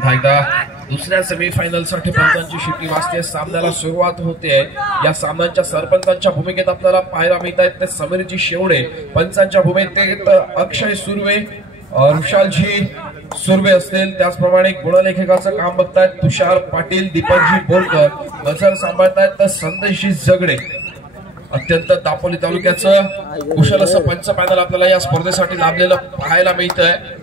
पुन्हा एकदा दुसऱ्या सेमीफायनल साठी पंचांची शिट्टी वाजते. सामन्याला सुरुवात होते. या सामन्याच्या सरपंचांच्या भूमिकेत आपल्याला पाहायला मिळत आहेत ते समीरजी शेवडे, पंचांच्या भूमिकेत अक्षय सुर्वे, ऋषालजी सुर्वे असतील, त्याचप्रमाणे गुणलेखकाचं काम बघतायत तुषार पाटील, दीपकजी बोलकर, बजर सांभाळतायत संदेशजी जगडे. अत्यंत दापोली तालुक्याचं कुशल असं पंच पॅनल आपल्याला या स्पर्धेसाठी लाभलेलं पाहायला मिळत आहे.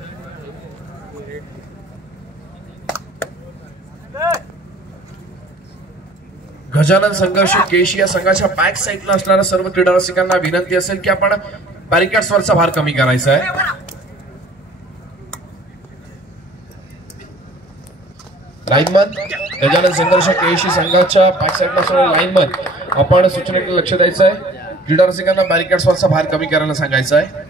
गजानन संघर्ष केशी या संघाच्या बॅक साईडला असणाऱ्या सर्व क्रीडा रसिकांना विनंती असेल की आपण बॅरिकेड्स वरचा भार कमी करायचा आहे. लाईनमन गजानन संघर्ष केशी संघाच्या बॅक साईडला असणाऱ्या लाईनमन आपण सूचनेकडे लक्ष द्यायचं आहे. क्रीडा रसिकांना बॅरिकेड्स वरचा भार कमी करायला सांगायचं आहे.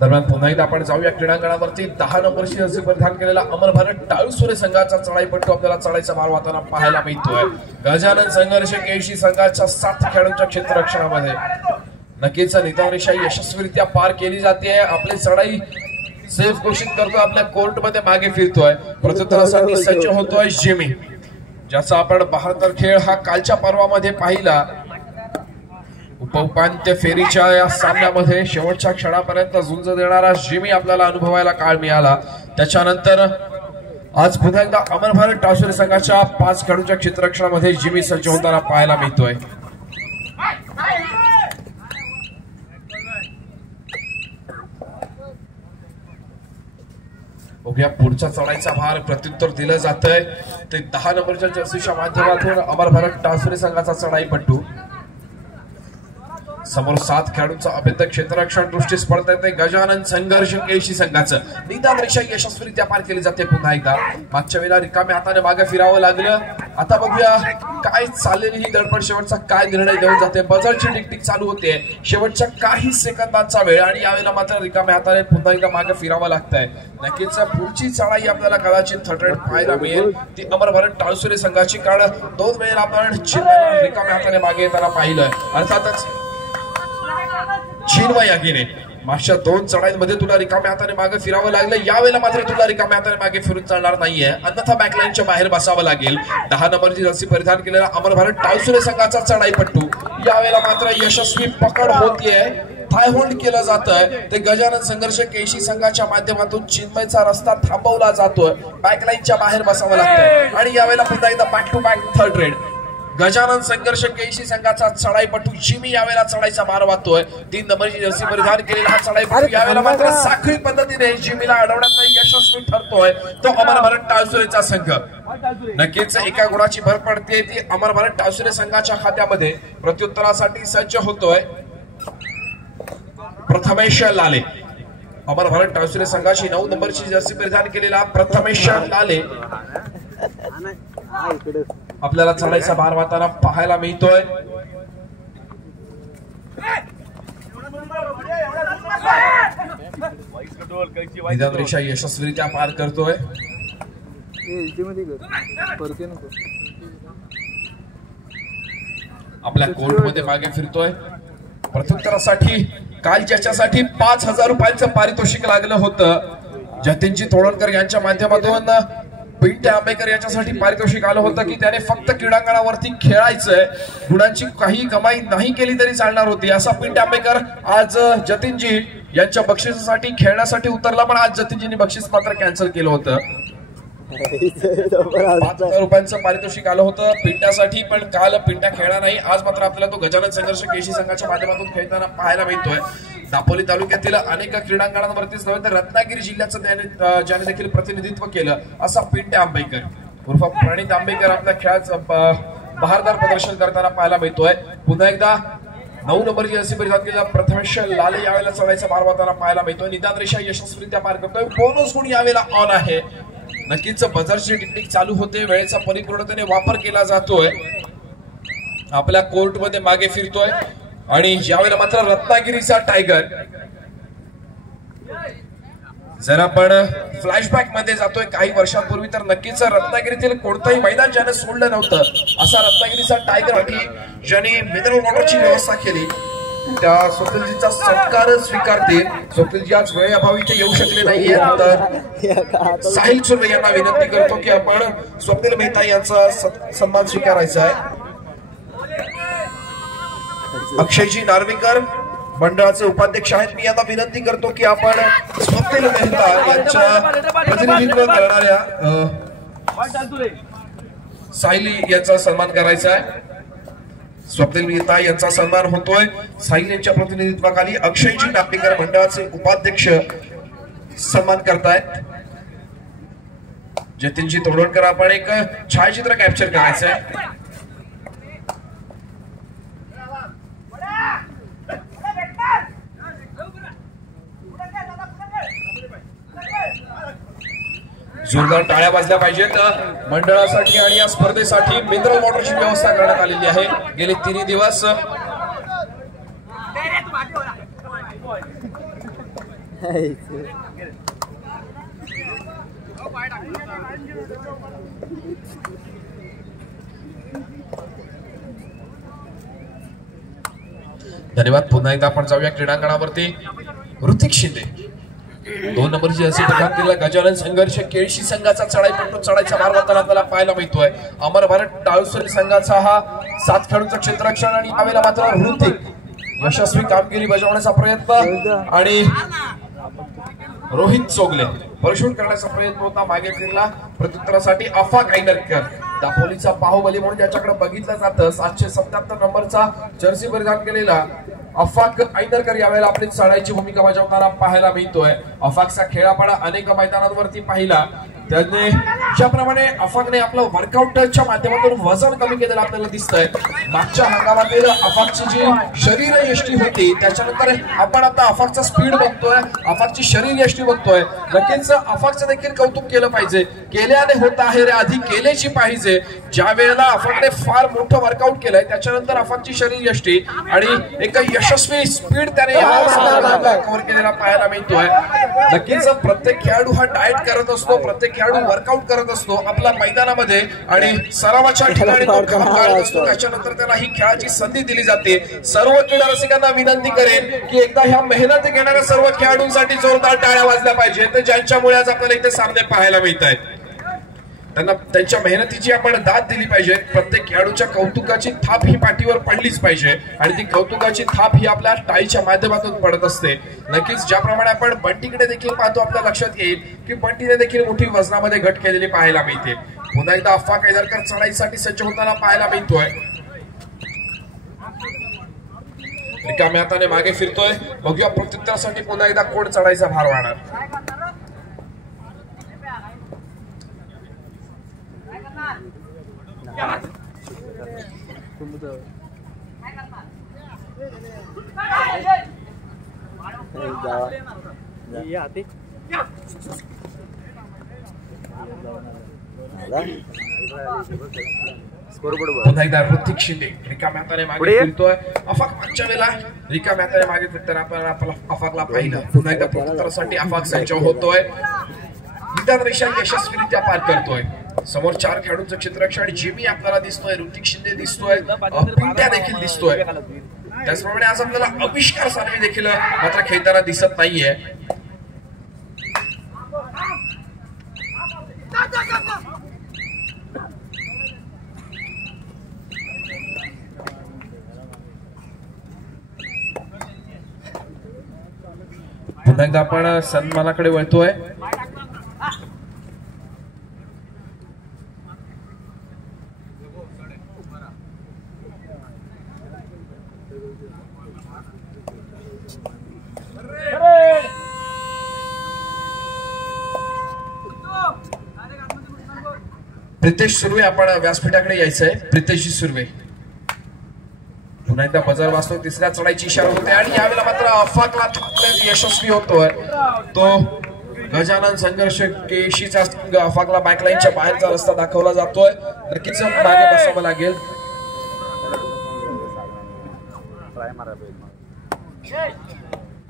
दरम्यान पुन्हा एकदा आपण जाऊया क्रीडांगणावरती. 10 नंबरची जर्सी परिधान केलेला अमर भारत टाळुसुरे संघाचा चढाईपट्टू आपल्याला चढाईचा भार वाहताना पाहायला मिळतोय. गजानन संघर्ष केशी संघाच्या 7 खेळाडूंच्या क्षेत्ररक्षणामध्ये नक्कीच नितावरेषा यशस्वीरित्या पार केली जाते. आपली चढाई सेफ घोषित करतो, आपल्या कोर्टमध्ये मागे फिरतोय. प्रत्युत्तरासाठी सज्ज होतोय जिमी, ज्याचा आपण बहात्तर खेळ हा कालच्या पर्वामध्ये पाहिला. उपउपांत्य फेरीच्या या सामन्यामध्ये शेवटच्या क्षणापर्यंत झुंज देणारा जिमी आपल्याला अनुभवायला काळ मिळाला. त्याच्यानंतर आज पुन्हा एकदा अमर भारत टाळुसुरे संघाच्या 5 खेळाडूंच्या क्षेत्ररक्षणामध्ये जिमी सज्ज होताना पाहायला मिळतोय. बघूया पुढच्या चढाईचा भार प्रत्युत्तर दिलं जातंय ते 10 नंबरच्या जर्सीच्या माध्यमातून अमर भारत टाळुसुरे संघाचा चढाईपट्टू. समोर 7 खेळाडूंचं अभेद्य क्षेत्ररक्षण दृष्टीस पडत आहे. गजानन संघर्ष केशी संघाचं निदान रेषा यशस्वीरित्या पार केली जाते. पुन्हा एकदा मागच्या वेळेला रिकाम्या हाताने मागे फिरावं लागलं. आता बघूया काय चाललेली ही धडपड शेवटचा काय निर्णय देऊन जाते. बजरची टिकटिक चालू होते शेवटच्या काही सेकंदांचा वेळ आणि यावेळेला मात्र रिकाम्या हाताने पुन्हा एकदा मागे फिरावं लागतंय. नक्कीच पुढची चढाई आपल्याला कदाचित थर्ड पाहायला मिळेल ती अमर भारत टाळुसुरे संघाची, कारण 2 वेळेला आपण रिकाम्या हाताने मागे येताना पाहिलं. अर्थातच चिन्मयागीने मागच्या 2 चढाईमध्ये तुला रिकाम्या हाताने मागे फिरावं लागलं. यावेळेला मात्र तुला रिकाम्या हाताने मागे फिरून चालणार नाहीये, अन्यथा बॅकलाईनच्या बाहेर बसावं लागेल. 10 नंबरची जर्सी परिधान केलेला अमर भारत टाळुसुरे संघाचा चढाईपट्टू यावेळेला मात्र यशस्वी पकड होतीये. थाय होल्ड केलं जातंय ते गजानन संघर्ष केशी संघाच्या माध्यमातून चिन्मयचा रस्ता थांबवला जातोय. बॅकलाईनच्या बाहेर बसावं लागतंय आणि यावेळेला पुन्हा एकदा back to back third raid. Gajanan संघर्ष केशी संघाचा चढाईपट्टू जिमी यावेळेला चढाईचा भार वाहतोय. 3 नंबरची जर्सी परिधान केलेला हा चढाईपट्टू यावेळेला मात्र साखळी पद्धतीने जिमीला अडवण्याचा यशस्वी ठरतोय तो अमर भारत टाळुसुरेचा संघ. नक्कीच एका गुणाची भर पडते ती अमर भारत टाळुसुरे संघाच्या खात्यामध्ये. प्रत्युत्तरासाठी सज्ज होतोय प्रथमेश लाले. अमर भारत टाळुसुरे संघाची 9 नंबरची जर्सी परिधान केलेला प्रथमेश लाले आपल्याला चढाईचा भार वाहताना पाहायला मिळतोय. निदान रेषा यशस्वीरित्या पार करतोय. आपल्या कोर्टमध्ये मागे फिरतोय. प्रत्युत्तरासाठी काल ज्याच्यासाठी 5000 रुपयांचं पारितोषिक लागलं होतं, जतीनजी तोडणकर यांच्या माध्यमातून पिंट्या आंबेकर याच्यासाठी पारितोषिक आलं होतं की त्याने फक्त क्रीडांगणावरती खेळायचंय, गुणांची काही कमाई नाही केली तरी चालणार होती. असा पिंट्या आंबेकर आज जतीनजी यांच्या बक्षिसासाठी खेळण्यासाठी उतरला, पण आज जतीनजींनी बक्षीस मात्र कॅन्सल केलं होतं. 5000 रुपयांचं पारितोषिक आलं होतं पिंट्यासाठी, पण काल पिंट्या खेळला नाही. आज मात्र आपल्याला तो गजानन संघर्ष केशी संघाच्या माध्यमातून खेळताना पाहायला मिळतोय. दापोली तालुक्यातील अनेक क्रीडांगणांवरतीच नव्हे तर रत्नागिरी जिल्ह्याचं ज्याने देखील प्रतिनिधित्व केलं असा पिंट्या आंबेकर उर्फ प्रणित आंबेकर आपल्या खेळाचं बहारदार प्रदर्शन करताना पाहायला मिळतोय. पुन्हा एकदा 9 नंबरची जर्सी परिधान केलेला प्रथमेश लाले यावेळेला चढाईचा भार वाहताना पाहायला मिळतोय. निदान रेषा यशस्वीरित्या पार करतोय. बोनस गुण यावेळेला ऑन आहे. नक्कीच बझरची टिकटिक चालू होते, वेळेचा परिपूर्णतेने वापर केला जातोय, आपल्या कोर्टमध्ये मागे फिरतोय आणि यावेळेला मात्र रत्नागिरीचा टायगर, जर आपण फ्लॅशबॅक मध्ये जातोय काही वर्षांपूर्वी तर नक्कीच रत्नागिरीतील कोणतंही मैदान ज्याने सोडलं नव्हतं असा रत्नागिरीचा टायगर ज्याने मिनरल वॉटरची व्यवस्था केली त्या स्वप्नीलजीचा सत्कार स्वीकारतील. स्वप्नीलजी आज वेळेअभावी इथे येऊ शकले नाहीये, तर साहिल सुर्वे यांना विनंती करतो की आपण स्वप्नील मेहता यांचा सन्मान स्वीकारायचा आहे. अक्षयजी नार्वेकर मंडळाचे उपाध्यक्ष आहेत, मी यांना विनंती करतो की आपण स्वप्नील मेहता यांच्या प्रतिनिधित्व करणाऱ्या साहिल यांचा सन्मान करायचा आहे. स्वप्नील मेहता यांचा सन्मान होतोय. साहिल यांच्या प्रतिनिधित्वाखाली अक्षयजी नार्वेकर मंडळाचे उपाध्यक्ष सन्मान करतायत. जतीनजी तोडवणकर आपण एक छायाचित्र कॅप्चर करायचं आहे. जोरदार टाळ्या वाजल्या पाहिजेत मंडळासाठी आणि या स्पर्धेसाठी मिनरल वॉटरची व्यवस्था करण्यात आलेली आहे. गेले 3 दिवस धन्यवाद. पुन्हा एकदा आपण जाऊया क्रीडांगणावरती. ऋतिक शिंदे 2 नंबरची असे प्रदान केलेला गजानन संघर्ष केळशी संघाचा चढाईपट्टू चढायचा मार्ग आपल्याला पाहायला मिळतोय. अमर भारत टाळुसरी संघाचा हा 7 खेळाडूंचा क्षेत्ररक्षण आणि यावेळेला मात्र ऋतिक यशस्वी कामगिरी बजावण्याचा प्रयत्न आणि रोहित चोगले परशूट करण्याचा प्रयत्न होता, मागे फिरला. प्रत्युत्तरासाठी अफाक आयनरकर दापोलीचा बाहुबली म्हणून त्याच्याकडे बघितलं जातं. 777 नंबरचा जर्सी परिधान केलेला अफाक आयनरकर यावेळेला आपली चढाईची भूमिका बजावताना पाहायला मिळतोय. अफाकचा खेळ आपण अनेक मैदानांवरती पाहिला. त्याने ज्याप्रमाणे अफाकने आपलं वर्कआउटच्या माध्यमातून वजन कमी केलेलं आपल्याला दिसतंय. मागच्या हंगामातील अफाकची जी शरीर यष्टी होती त्याच्यानंतर आपण आता अफाकचा स्पीड बघतोय, अफाकची शरीर यष्टी बघतोय. नक्कीच अफाकचं देखील कौतुक केलं पाहिजे. केल्याने होत आहे रे, आधी केलेची पाहिजे. ज्या वेळेला अफाकने फार मोठं वर्कआउट केलंय त्याच्यानंतर अफाकची शरीर यष्टी आणि एक यशस्वी स्पीड त्याने कव्हर केलेला पाहायला मिळतोय. नक्कीच प्रत्येक खेळाडू हा डाएट करत असतो, प्रत्येक खेळाडू वर्कआउट करत असतो आपल्या मैदानामध्ये आणि सरावाच्या ठिकाणी तो काम करत असतो. त्याच्यानंतर त्याला ही खेळाची संधी दिली जाते. सर्व क्रीडा रसिकांना विनंती करेन की एकदा ह्या मेहनत घेणाऱ्या सर्व खेळाडूंसाठी जोरदार टाळ्या वाजल्या पाहिजेत, ज्यांच्यामुळे आज आपल्याला इथे सामने पाहायला मिळत आहेत. त्यांना त्यांच्या मेहनतीची आपण दाद दिली पाहिजे. प्रत्येक खेळाडूच्या कौतुकाची थाप ही पाठीवर पडलीच पाहिजे आणि ती कौतुकाची थाप ही आपल्या टाळीच्या माध्यमातून पडत असते. नक्कीच ज्याप्रमाणे आपण बंटीकडे देखील पाहतो आपल्या लक्षात येईल की बंटीने देखील मोठी वजनामध्ये घट केलेली पाहायला मिळते. पुन्हा एकदा अफाक आयनरकर चढाईसाठी सज्ज होताना पाहायला मिळतोय. रिकाम्या हाताने मागे फिरतोय. बघूया प्रत्युत्तरासाठी पुन्हा एकदा कोण चढाईचा भार वाढणार. पुन्हा एकदा ऋतिक शिंदे रिकाम्या हाताने मागे फिरतोय. अफाक मागच्या वेळेला रिकाम्या हाताने मागे फिरताना आपण अफाकला पाहिलं. पुन्हा एकदा प्रत्युत्तरासाठी अफाक संच होतोय. निदान रेषा यशस्वीरित्या पार करतोय. समोर 4 खेळाडूंचं क्षेत्ररक्षण जिमी आपल्याला दिसतोय, ऋतिक शिंदे दिसतोय, पिंट्या देखील दिसतोय. त्याचप्रमाणे आज आपल्याला अविष्कार सानवी देखील मात्र खेळताना दिसत नाहीये. पुन्हा एकदा आपण सन्मानाकडे वळतोय. प्रितेश सुर्वे आपण व्यासपीठाकडे यायचंय. प्रितेशजी सुर्वे पुन्हा एकदा बजर वाजतो. तिसऱ्या चढाईची इशारा होते आणि यावेळेला मात्र अफाकला थांबण्यात यशस्वी होतोय. तो गजानन संघर्ष केशीचा संघ अफाकला बॅकलाईनच्या बाहेरचा रस्ता दाखवला जातोय. नक्कीच मागे बसावं लागेल.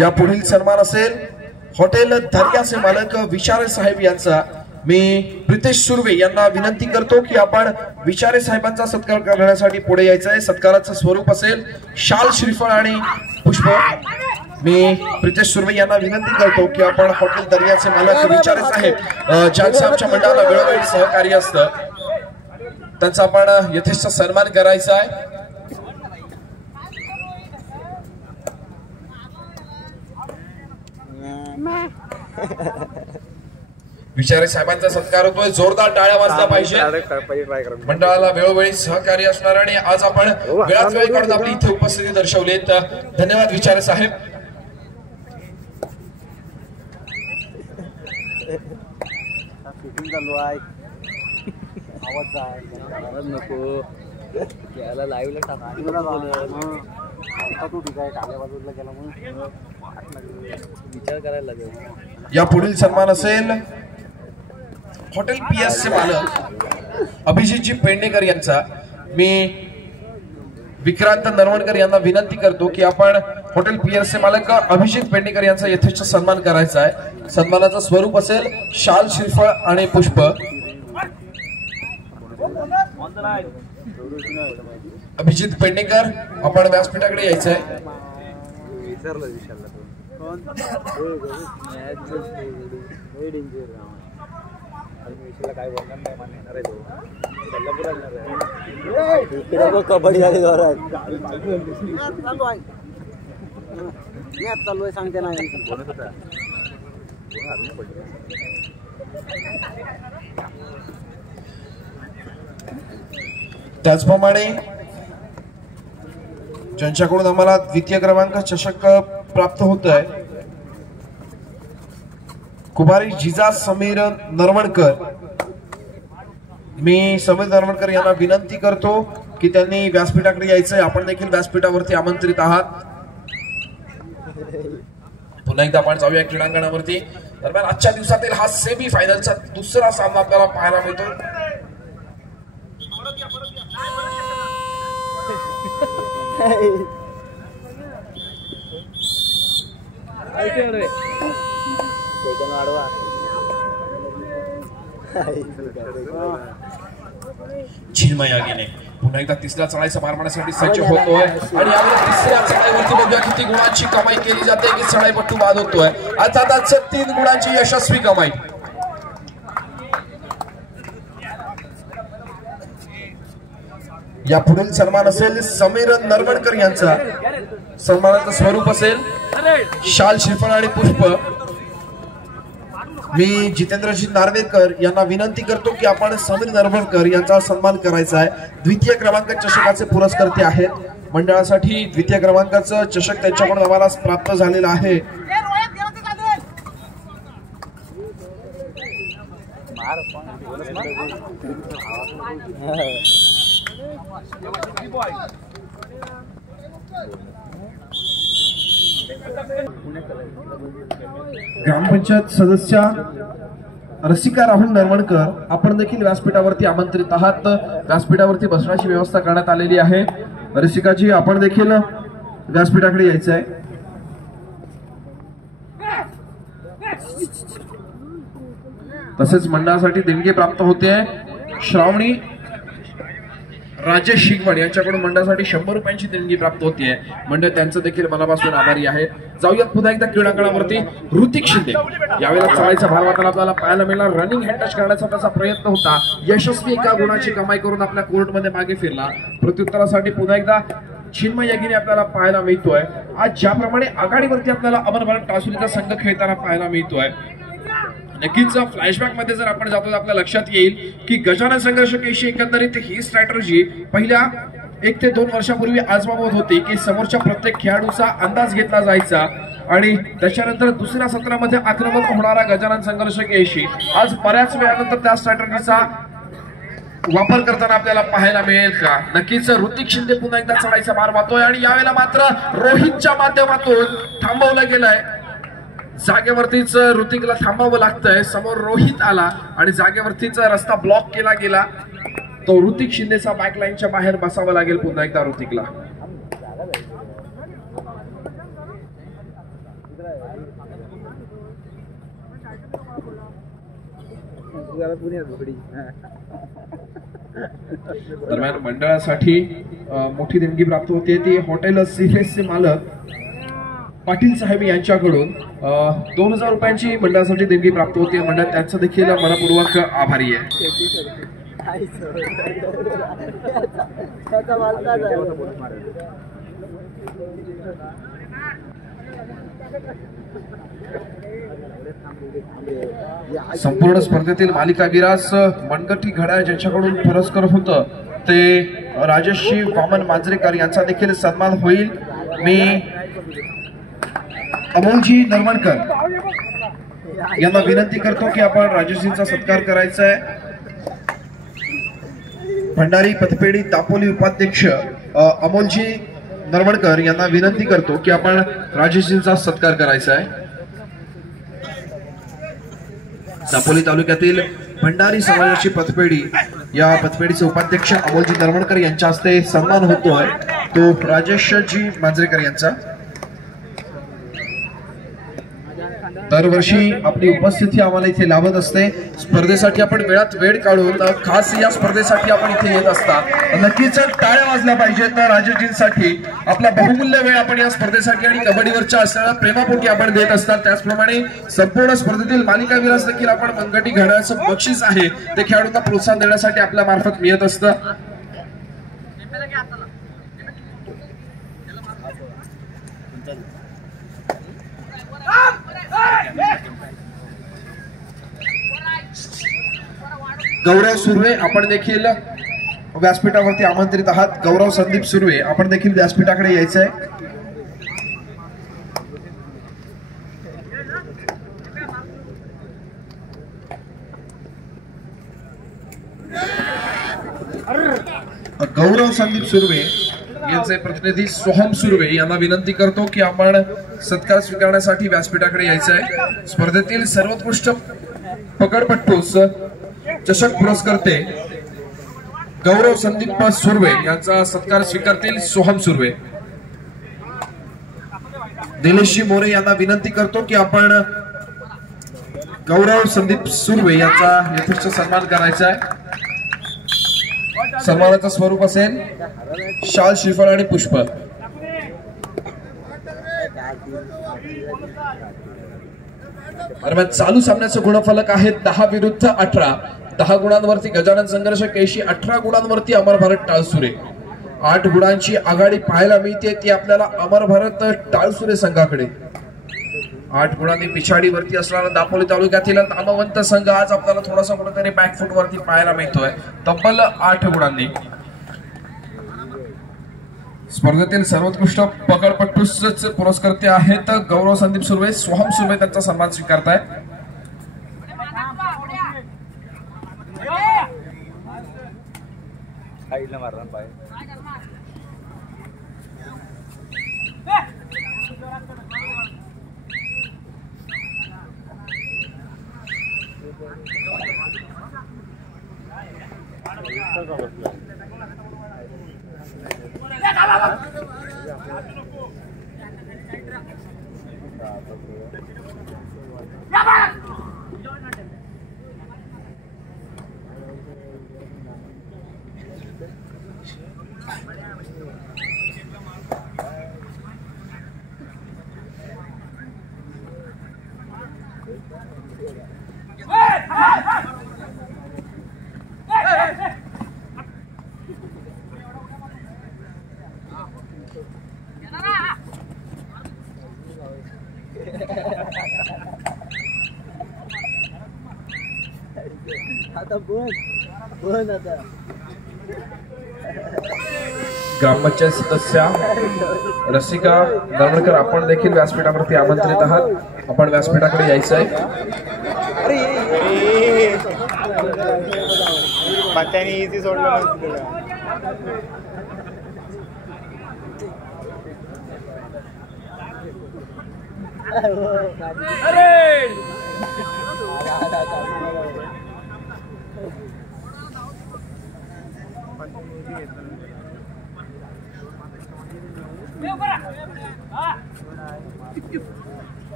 या पुढील सन्मान असेल हॉटेल दर्याचे मालक विचारे साहेब यांचा. मी प्रितेश सुर्वे यांना विनंती करतो की आपण विचारे साहेबांचा सत्कार करण्यासाठी पुढे यायचं आहे. सत्काराचं स्वरूप असेल शाल, श्रीफळ आणि पुष्प. मी प्रितेश सुर्वे यांना विनंती करतो की आपण हॉटेल दर्याचे मालक विचारे साहेब ज्यांचं आमच्या मंडळाला वेळोवेळी सहकार्य असतं त्यांचा आपण यथेष्ट सन्मान करायचा आहे. विचारे साहेबांचा सत्कार होतोय. जोरदार टाळ्या वाजल्या पाहिजे. मंडळाला वेळोवेळी सहकार्य असणार आणि आज आपण वेळात वेळ काढून आपली इथे उपस्थिती दर्शवली. धन्यवाद विचारे साहेब. नको याला लाईव्हला टाका. विचार करायला लागेल. या पुढील सन्मान असेल हॉटेल पीएस चे मालक अभिजितजी पेडणेकर यांचा. मी विक्रांत नरवणकर यांना विनंती करतो की आपण हॉटेल पीएस चे मालक अभिजित पेडणेकर यांचा यथेष्ट सन्मान करायचा आहे. सन्मानाचं स्वरूप असेल शाल, श्रीफळ आणि पुष्प. अभिजित पेडणेकर आपण व्यासपीठाकडे यायचं आहे. कबड्डी झाली जोरात. चालू आहे सांगते ना. त्याचप्रमाणे ज्यांच्याकडून आम्हाला द्वितीय क्रमांक चषक प्राप्त होत आहे कुमारी जिजा समीर नरवणकर. मी समीर नरवणकर यांना विनंती करतो की त्यांनी व्यासपीठाकडे यायचंय. आपण देखील व्यासपीठावरती आमंत्रित आहात. पुन्हा एकदा आपण जाऊया क्रीडांगणावरती. दरम्यान आजच्या दिवसातील हा सेमी फायनलचा दुसरा सामना आपल्याला पाहायला मिळतो. चिन्मय आगीने पुन्हा एकदा तिसऱ्या चढाईचा मार मारण्यासाठी सज्ज होतोय आणि यावेळी तिसऱ्या चढाईवरती बघूया किती गुणांची कमाई केली जाते की चढाईपट्टू बाद होतोय. अर्थातच 3 गुणांची यशस्वी कमाई. या पुढील सन्मान असेल समीर नरवणकर यांचा. सन्मानाचं स्वरूप असेल शाल, श्रीफळ आणि पुष्प. मी जितेंद्रजी नार्वेकर यांना विनंती करतो की आपण समीर नरवणकर यांचा सन्मान करायचा आहे. द्वितीय क्रमांक चषकाचे पुरस्कर्ते आहेत. मंडळासाठी द्वितीय क्रमांकाचं चषक त्यांच्याकडून आम्हाला प्राप्त झालेलं आहे. ग्रामपंचायत सदस्य रसिका राहुल नरवणकर आपण देखील व्यासपीठावरती आमंत्रित आहात. व्यासपीठावरती बसण्याची व्यवस्था करण्यात आलेली आहे. रसिकाजी आपण देखील व्यासपीठाकडे यायचं आहे. तसेच मंडळासाठी देणगी प्राप्त होते श्रावणी राजेश शिगवण यांच्याकडून मंडळासाठी 100 रुपयांची देणगी प्राप्त होतीये. मंडळ त्यांचं देखील मनापासून आभारी आहे. जाऊयात पुन्हा एकदा क्रीडांगणावरती. ऋतिक शिंदे यावेळेला चढाईचा भार वाताला आपल्याला पाहायला मिळणार. रनिंग हँड टच करण्याचा त्याचा प्रयत्न होता. यशस्वी 1 गुणाची कमाई करून आपल्या कोर्टमध्ये मागे फिरला. प्रत्युत्तरासाठी पुन्हा एकदा चिन्मय यागिनी आपल्याला पाहायला मिळतोय. आज ज्याप्रमाणे आघाडीवरती आपल्याला अमर भारत टासुरीचा संघ खेळताना पाहायला मिळतोय. नक्कीच फ्लॅशबॅक मध्ये जर आपण जातो तर आपल्या लक्षात येईल की गजानन संघर्ष केशी एकंदरीत ही स्ट्रॅटर्जी पहिल्या 1 ते 2 वर्षापूर्वी आजमावत होती की समोरच्या प्रत्येक खेळाडूचा अंदाज घेतला जायचा आणि त्याच्यानंतर दुसऱ्या सत्रामध्ये आक्रमक होणारा गजानन संघर्ष केशी आज बऱ्याच वेळानंतर त्या स्ट्रॅटर्जीचा वापर करताना आपल्याला पाहायला मिळेल का. नक्कीच ऋतिक शिंदे पुन्हा एकदा चढाईचा मार मारतोय आणि यावेळेला मात्र रोहितच्या माध्यमातून थांबवलं गेलंय. जागेवरतीच ऋतिकला थांबावं लागतंय. समोर रोहित आला आणि जागेवरतीच रस्ता ब्लॉक केला गेला. तो ऋतिक शिंदेचा बॅकलाईनच्या बाहेर बसावं लागेल पुन्हा एकदा ऋतिकला. दरम्यान मंडळासाठी मोठी देणगी प्राप्त होते ती हॉटेल सिफेसचे मालक पाटील साहेब यांच्याकडून 2000 रुपयांची मंडळासाठी देणगी प्राप्त होते. मंडळ त्यांचं देखील मनपूर्वक आभारी आहे. संपूर्ण स्पर्धेतील मालिकावीरास मनगटी घड्याळ ज्यांच्याकडून पुरस्कार होतं ते राजश्री वामन मांजरेकर यांचा देखील सन्मान होईल. मी अमोलजी नरवणकर यांना विनंती करतो की आपण राजश्रींचा सत्कार करायचा आहे. भंडारी पतपेढी दापोली उपाध्यक्ष अमोलजी नरवणकर यांना विनंती करतो की आपण राजश्रींचा सत्कार करायचा आहे. दापोली तालुक्यातील भंडारी समाजाची पतपेढी या पतपेढीचे उपाध्यक्ष अमोलजी नरवणकर यांच्या हस्ते सन्मान होतोय तो राजेशजी मांजरेकर यांचा. दरवर्षी आपली उपस्थिती आम्हाला इथे लाभत असते. स्पर्धेसाठी आपण वेळात वेळ काढून खास या स्पर्धेसाठी आपण इथे येत असतात. नक्कीच टाळ्या वाजल्या पाहिजेत राजाजींसाठी. आपला बहुमूल्य वेळ आपण या स्पर्धेसाठी आणि कबड्डीवरच्या असणाऱ्या प्रेमापोटी आपण देत असतात. त्याचप्रमाणे संपूर्ण स्पर्धेतील मालिकावीरास देखील आपण मनगटी घड्याळाचं बक्षीस आहे ते खेळाडूंना प्रोत्साहन देण्यासाठी आपल्या मार्फत मिळत असतं. गौरव सुर्वे आपण देखील व्यासपीठावरती आमंत्रित आहात. गौरव संदीप सुर्वे आपण देखील व्यासपीठाकडे यायचं आहे. गौरव संदीप सुर्वे यांचे प्रतिनिधी सोहम सुर्वे यांना विनंती करतो की आपण सत्कार स्वीकारण्यासाठी व्यासपीठाकडे यायचं आहे. स्पर्धेतील सर्वोत्कृष्ट पकडपट्टूस चषक पुरस्कर्ते गौरव संदीप सुर्वे यांचा सत्कार स्वीकारतील सोहम सुर्वे. दिनेशजी मोरे यांना विनंती करतो की आपण गौरव संदीप सुर्वे यांचा यथेष्ट सन्मान करायचा आहे. सन्मानाचं स्वरूप असेल शाल, श्रीफळ आणि पुष्प. दरम्यान चालू सामन्याचं गुणफलक आहे 10 विरुद्ध 18. 10 गुणांवरती गजानन संघर्ष केशी, 18 गुणांवरती अमर भारत टाळसुरे. 8 गुणांची आघाडी पाहायला मिळते ती आपल्याला अमर भारत टाळसुरे संघाकडे. 8 गुणांनी पिछाडीवरती असणारा दापोली तालुक्यातील नामवंत संघ आज आपल्याला थोडासा कुठेतरी बॅकफुट वरती पाहायला मिळतोय तब्बल 8 गुणांनी. स्पर्धेतील सर्वोत्कृष्ट पकडपट्टूच पुरस्कर्ते आहेत गौरव संदीप सुर्वे. सोहम सुर्वे त्यांचा सन्मान स्वीकारताय. ग्रामपंचायत सदस्या रसिका नरवणकर आपण देखील व्यासपीठावरती आमंत्रित आहात. आपण व्यासपीठाकडे यायचं आहे. पुन्हा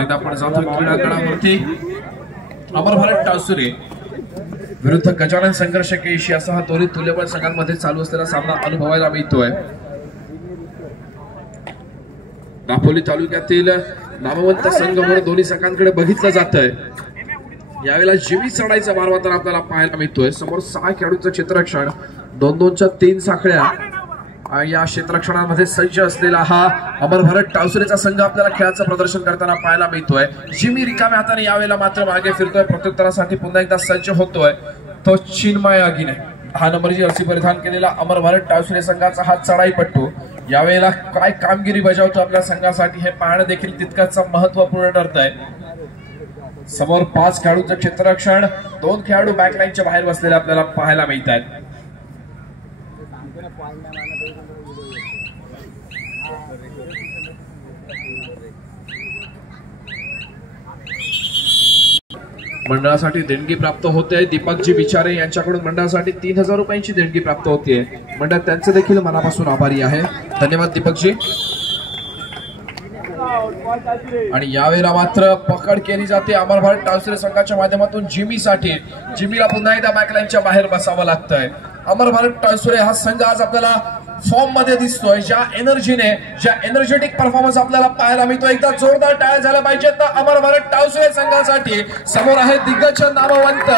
एकदा आपण जातो क्रीडांगणावरती. अमर भारत टाळसुरे विरुद्ध गजानन संघर्ष केशी असा हा दोन्ही तुल्यबळ संघांमध्ये चालू असलेला सामना अनुभवायला मिळतोय. दापोली तालुक्यातील नामवंत संघ म्हणून दोन्ही संघांकडे बघितलं जातंय. यावेळेला जिमी चढाईचा मारवाताना आपल्याला पाहायला मिळतोय. समोर 6 खेळाडूंचं क्षेत्ररक्षण, 2-2च्या 3 साखळ्या या क्षेत्ररक्षणामध्ये सज्ज असलेला हा अमर भारत टाळसुरेचा संघ आपल्याला खेळाचं प्रदर्शन करताना पाहायला मिळतोय. जिमी रिकाम्या हाताने यावेळेला मात्र मागे फिरतोय. प्रत्युत्तरासाठी पुन्हा एकदा सज्ज होतोय तो चिन्मय आगीने. 10 नंबरची जर्सी परिधान केलेला अमर भारत टाळसुरे संघाचा हा चढाईपट्टू यावेळेला काय कामगिरी बजावतो आपल्या संघासाठी हे पाहणं देखील तितकंच महत्वपूर्ण ठरत आहे. समोर 5 खेळाडूंचं क्षेत्ररक्षण, 2 खेळाडू बॅकलाईनच्या बाहेर बसलेले आपल्याला पाहायला मिळत आहेत. मंडळासाठी देणगी प्राप्त होते. दीपकजी विचारे यांच्याकडून मंडळासाठी 3000 रुपयांची देणगी प्राप्त होते. मंडळ त्यांचे देखील मनापासून आभारी आहे. धन्यवाद दीपकजी. आणि यावेळेला मात्र पकड केली जाते अमर भारत टाळसुरे संघाच्या माध्यमातून जिमीसाठी. जिमीला पुन्हा एकदा बॅकलाईनच्या बाहेर बसावं लागतंय. अमर भारत टाळसुरे हा संघ आज आपल्याला फॉर्म मध्ये दिसतोय. ज्या एनर्जीने, ज्या एनर्जेटिक परफॉर्मन्स आपल्याला पाहायला मिळतो. एकदा जोरदार टाळ्या झाल्या पाहिजेत ना अमर भारत टाळसुरे संघासाठी. समोर आहे दिग्गज नामवंत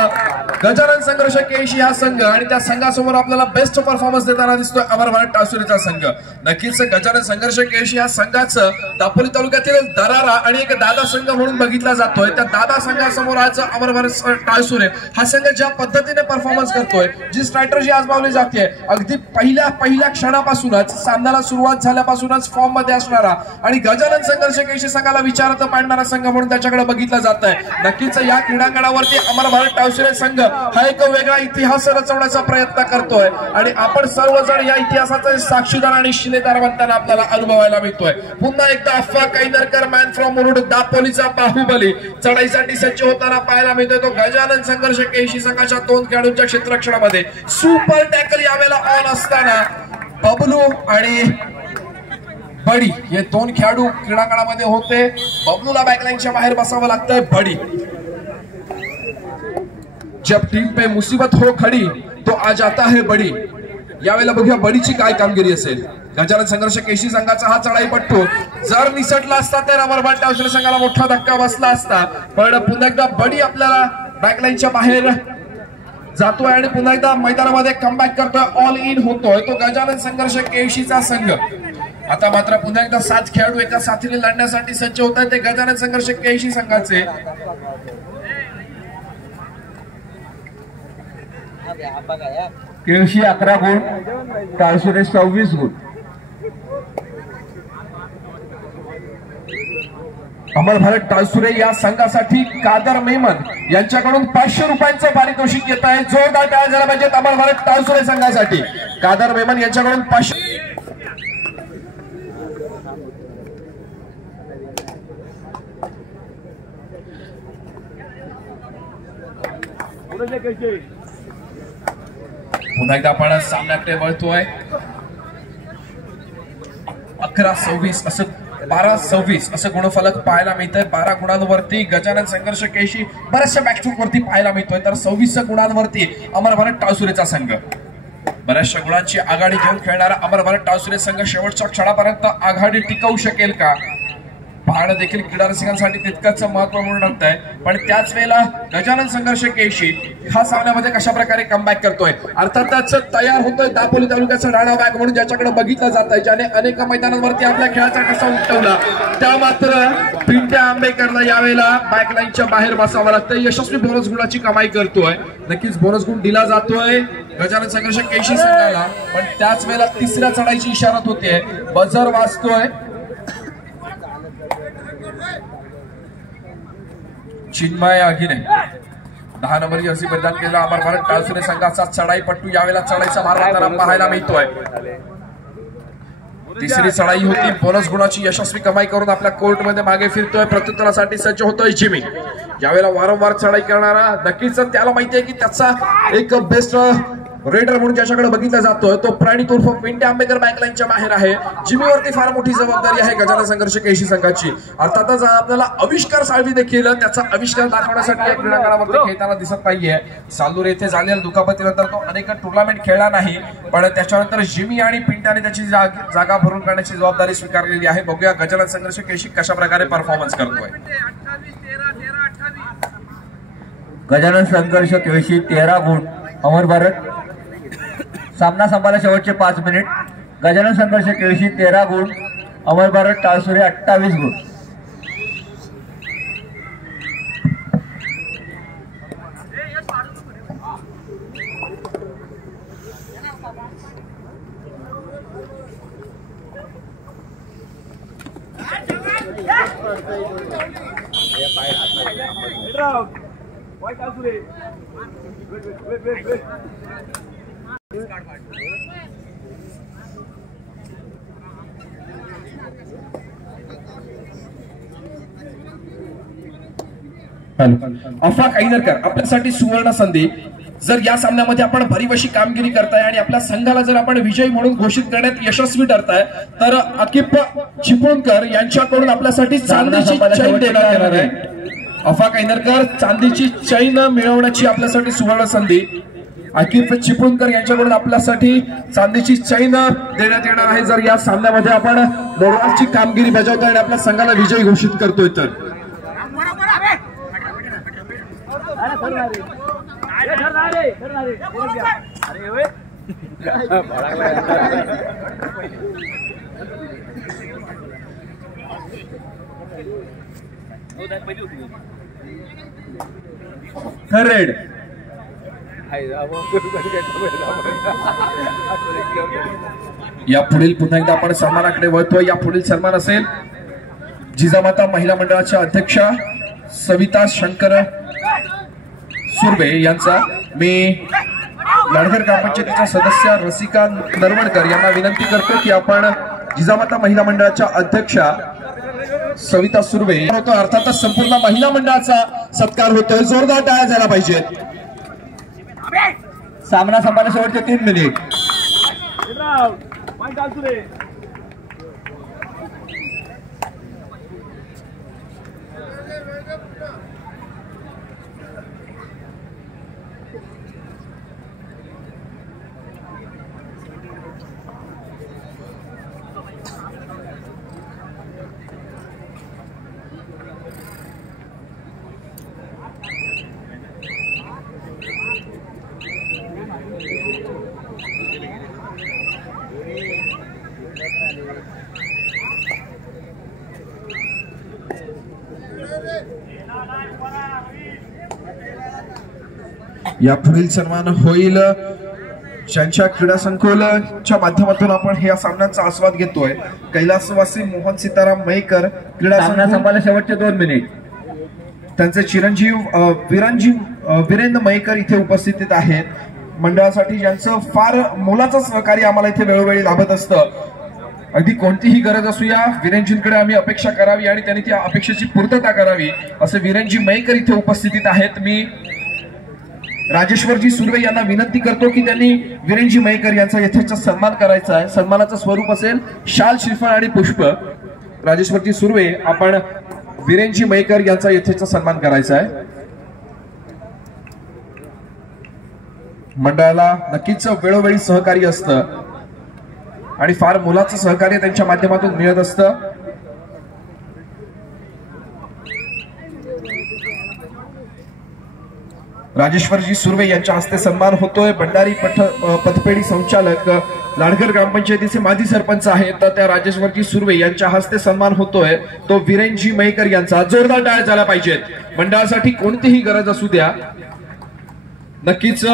गजानन संघर्ष केशी हा संघ आणि त्या संघासमोर आपल्याला बेस्ट परफॉर्मन्स देताना दिसतोय अमर भारत टाळसुरेचा संघ. नक्कीच गजानन संघर्ष केशी या संघाचं दापोली तालुक्यातील दरारा आणि एक दादा संघ म्हणून बघितला जातोय. त्या दादा संघासमोर आज अमर भारत टाळसुरे हा संघ ज्या पद्धतीने परफॉर्मन्स करतोय, जी स्ट्रॅटेजी आजमावली जाते, अगदी पहिल्या क्षणापासूनच सामन्याला सुरुवात झाल्यापासूनच फॉर्म मध्ये असणारा आणि गजानन संघर्ष केशी संघाला विचारत पाडणारा संघ म्हणून त्याच्याकडे बघितलं जात आहे. नक्कीच या क्रीडांगणावरती अमर भारत टाळसुरे संघ हा एक वेगळा इतिहास रचवण्याचा प्रयत्न करतोय आणि आपण सर्वजण या इतिहासाचे साक्षीदार आणि शिलेदार बनताना आपल्याला अनुभवायला मिळतोय. पुन्हा एकदा अफवा कैनरकर मॅन फ्रॉम मुरुड दापोलीचा बाहुबली चढाईसाठी सज्ज होताना पाहायला मिळतोय. तो गजानन संघर्ष केशी संघाच्या 2 खेळाडूंच्या क्षेत्ररक्षणामध्ये सुपर टॅकल यावेळेला ऑन असताना बबलू आणि बडी हे 2 खेळाडू क्रीडांगणामध्ये होते. बबलूला बॅकलाईनच्या बाहेर बसावं लागतंय. बडी जब टीम पे मुसीबत हो खडी तो आ जाता है बडी. यावेळेला बघूया बडीची काय कामगिरी असेल. गजानन संघर्ष केशी संघाचा हा चढाईपट्टू जर निसटला असता तर अमर भारत टाळसुरे संघाला मोठा धक्का बसला असता. पण पुन्हा एकदा बडी आपल्याला बॅकलाईनच्या बाहेर जातोय आणि पुन्हा एकदा मैदानामध्ये कमबॅक करतोय. ऑल इन होतोय तो गजानन संघर्ष केशीचा संघ. आता मात्र पुन्हा एकदा 7 खेळाडू एका साथीने लढण्यासाठी सज्ज होत आहेत. ते गजानन संघर्ष केशी संघाचे. केळशी 11 गुण, टाळसुरे 26 गुण. अमर भारत टाळसुरे या संघासाठी कादर मेमन यांच्याकडून 500 रुपयांचं पारितोषिक येत आहे. जोरदार टाळ्या झाल्या पाहिजेत अमर भारत टाळसुरे संघासाठी. कादर मेमन यांच्याकडून 500. पुन्हा एकदा आपण सामन्याकडे वळतोय. 11-26 असं 12-26 असं गुणफलक पाहायला मिळतंय. 12 गुणांवरती गजानन संघर्ष केशी बऱ्याचशा बॅकस्ट्रोक वरती पाहायला मिळतोय. तर 26 गुणांवरती अमर भारत टाळसुरेचा संघ. बऱ्याचशा गुणांची आघाडी घेऊन खेळणारा अमर भारत टाळसुरे संघ शेवटच्या क्षणापर्यंत आघाडी टिकवू शकेल का पाहणं देखील क्रीडा रसिकांसाठी तितकंच महत्वपूर्ण ठरत आहे. पण त्याच वेळेला गजानन संघर्ष केशी हा सामन्यामध्ये कशा प्रकारे कमबॅक करतोय. अर्थातच तयार होतोय दापोली तालुक्याचा राणा बॅक म्हणून ज्याच्याकडे बघितलं जात आहे, ज्याने अनेक मैदानांवरती आपल्या खेळाचा ठसा उमटवला. त्या मात्र पिंट्या आंबेकरला यावेळेला बॅकलाईनच्या बाहेर बसावं लागतं. यशस्वी बोनस गुणाची कमाई करतोय. नक्कीच बोनस गुण दिला जातोय गजानन संघर्ष केशी संघाला. पण त्याच वेळेला 3ऱ्या चढाईची इशारत होते. बजर वाजतोय. चिन्मय आगीने 10 नंबर जर्सी परिधान केलेला अमर भारत टाळसुरे संघाचा चढाईपट्टू यावेळेला चढाईचा मार करताना पाहायला मिळतोय. तिसरी चढाई होती, बोनस गुणाची यशस्वी कमाई करून आपल्या कोर्टमध्ये मागे फिरतोय, प्रत्युत्तरासाठी सज्ज होतोय जिमी। यावेळेला वारंवार चढाई करणारा, नक्कीच त्याला माहिती आहे की त्याचा एक बेस्ट रेडर म्हणून ज्याच्याकडे बघितला जातोय तो प्राणी उर्फ पिंट्या आंबेकर बॅकलाईनच्या बाहेर आहे। जिमीवरती फार मोठी जबाबदारी आहे गजानन संघर्ष केशी संघाची। अर्थातच आपल्याला आविष्कार साळवी देखील त्याचा आविष्कार दाखवण्यासाठी या क्रीडांगणामध्ये खेळताना दिसत नाहीये। सालूर येथे झालेल्या दुखापतीनंतर तो अनेक टुर्नामेंट खेळला नाही, पण त्याच्यानंतर जिमी आणि पिंट्याने त्याची जागा भरून काढण्याची जबाबदारी स्वीकारलेली आहे। बघूया गजानन संघर्ष केशी कशा प्रकारे परफॉर्मन्स करतोय। गजानन संघर्ष केळशी 13 गुण, अमर भारत। सामना संपायला शेवटचे 5 मिनिट। गजानन संघर्ष केळशी 13 गुण, अमर भारत टाळसुरे 28 गुण। अफाक ऐनरकर आपल्यासाठी सुवर्ण संधी। जर या सामन्यामध्ये आपण भरीवशी कामगिरी करताय आणि आपल्या संघाला जर आपण विजयी म्हणून घोषित करण्यात यशस्वी ठरताय तर अकिप चिपळूणकर यांच्याकडून आपल्यासाठी चांदीची चैन देण्यात येणार आहे। अफाक ऐनरकर चांदीची चैन मिळवण्याची आपल्यासाठी सुवर्ण संधी। अकिप चिपळूणकर यांच्याकडून आपल्यासाठी चांदीची चैन देण्यात येणार आहे जर या सामन्यामध्ये आपण मोलाची कामगिरी बजावतोय आणि आपल्या संघाला विजयी घोषित करतोय तर। रेड या पुढील पुन्हा एकदा आपण सन्मानाकडे वळतोय। या पुढील सन्मान असेल जिजामाता महिला मंडळाच्या अध्यक्षा सविता शंकर सुर्वे यांचा। मी लाडघर ग्रामपंचायतीच्या सदस्य रसिका नरवणकर यांना विनंती करतो की आपण जिजामाता महिला मंडळाच्या अध्यक्षा सविता सुर्वे होतो, अर्थातच संपूर्ण महिला मंडळाचा सत्कार होतोय। जोरदार टाळ्या झाला पाहिजेत। सामना संपायला शेवटचे 3 मिनिट। या पुढील सन्मान होईल ज्यांच्या क्रीडा संकुलच्या माध्यमातून आपण या सामन्यांचा आस्वाद घेतोय। कैलासवासी मोहन सीताराम मयेकर क्रीडा संपायला शेवटचे 2 मिनिट। त्यांचे चिरंजीव वीरेंद्र मयेकर इथे उपस्थित आहेत। मंडळासाठी ज्यांचं फार मोलाचं सहकार्य आम्हाला इथे वेळोवेळी लाभत असतं। अगदी कोणतीही गरज असू या वीरेंजींकडे आम्ही अपेक्षा करावी आणि त्यांनी त्या अपेक्षेची पूर्तता करावी असे वीरेंजी मयेकर इथे उपस्थित आहेत। मी राजेश्वरजी सुर्वे यांना विनंती करतो की त्यांनी वीरेंजी मयेकर यांचा यथेच्छ सन्मान करायचा आहे। सन्मानाचं स्वरूप असेल शाल, श्रीफळ आणि पुष्प। राजेश्वरजी सुर्वे आपण वीरेंजी मयेकर यांचा यथेच्छ सन्मान करायचा आहे। मंडळाला नक्कीच वेळोवेळी सहकार्य असतं आणि फार मोलाचं सहकार्य त्यांच्या माध्यमातून मिळत असतं। राजेश्वरजी सुर्वे यांच्या हस्ते सन्मान होतोय। भंडारी पथपेढी संचालक लाडघर ग्रामपंचायतीचे माजी सरपंच आहेत तर त्या राजेश्वरजी सुर्वे यांच्या हस्ते सन्मान होतोय तो वीरेंजी मयेकर यांचा। जोरदार टाळ्या झाल्या पाहिजेत। मंडळासाठी कोणतीही गरज असू द्या नक्कीच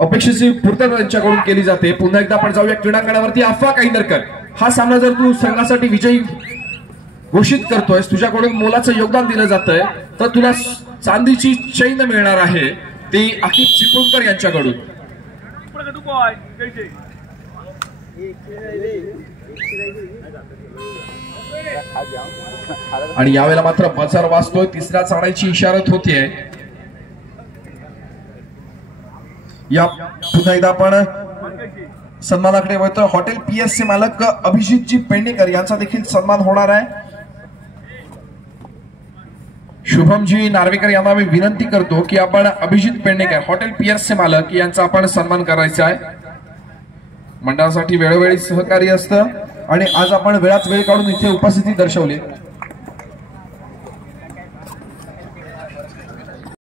अपेक्षेची पूर्तता त्यांच्याकडून केली जाते। पुन्हा एकदा आपण जाऊया क्रीडांगणावरती। अफाक ऐनरकर, हा सामना जर तू संघासाठी विजयी घोषित करतोयस, तुझ्याकडून मोलाचं योगदान दिलं जातंय तर तुला चांदीची चैन मिळणार आहे, ती अकिप चिपळूणकर यांच्याकडून। आणि यावेळेला मात्र बजर वाजतोय, तिसऱ्या चढाईची इशारत होतीये. या पुन्हा एकदा आपण सन्मानाकडे वळतोय. हॉटेल PSC मालक अभिजितजी पेडणेकर यांचा देखील सन्मान होणार आहे. शुभमजी नार्वेकर यांना मी विनंती करतो की आपण अभिजित पेडणेकर हॉटेल PSC मालक यांचा आपण सन्मान करायचा आहे. मंडळासाठी वेळोवेळी सहकार्य असतं आणि आज आपण वेळात वेळ काढून इथे उपस्थिती दर्शवली.